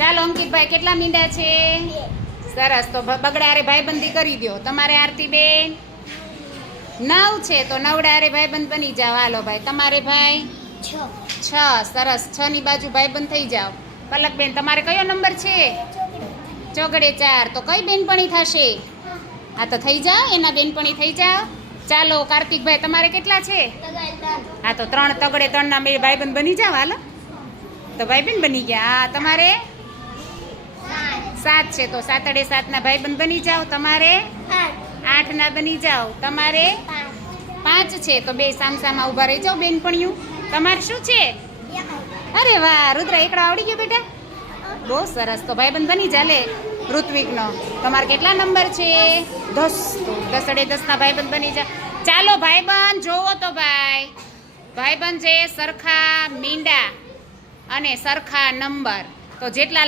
ચાલો અંકિતભાઈ કેટલા મીંડા છે? સરસ. તો બગડારે ભાઈબંધી કરી દો. તમારે આરતીબેન 9 છે તો નવડારે ભાઈબંધ બની જાઓ. હાલો ભાઈ. તમારે ભાઈ 6. સરસ. 6 ની બાજુ ભાઈબંધ થઈ જાઓ. પલકબેન તમારે કયો નંબર છે? ચોગડે 4. તો કઈ બેનપણી થશે? હા તો થઈ જાઓ, એના બેનપણી થઈ જાઓ. ચાલો કાર્તિકભાઈ તમારે કેટલા છે? હા તો 3 તગડે 3 ના બે ભાઈબંધ બની જાઓ. હાલો તો ભાઈબંધ બની ગયા. હા તમારે 7 છે તો 7 7 ના ભાઈબંધ બની જાઓ. તમારે 8 ના બની જાઓ. તમારે 5 છે તો બે સામસામા ઊભા રહી જાઓ બેનપણીઓ. તમારે શું છે? અરે વાહ રુદ્ર, એકડો આવડી ગયો બેટા, બહુ સરસ. તો ભાઈબંધ બની ચાલે ઋત્વિકનો. તમારે કેટલા નંબર છે? 10. તો 10 10 ના ભાઈબંધ બની જા. ચાલો ભાઈબંધ જોવો તો ભાઈ, ભાઈબંધ છે સરખા મીંડા અને સરખા નંબર. તો જેટલા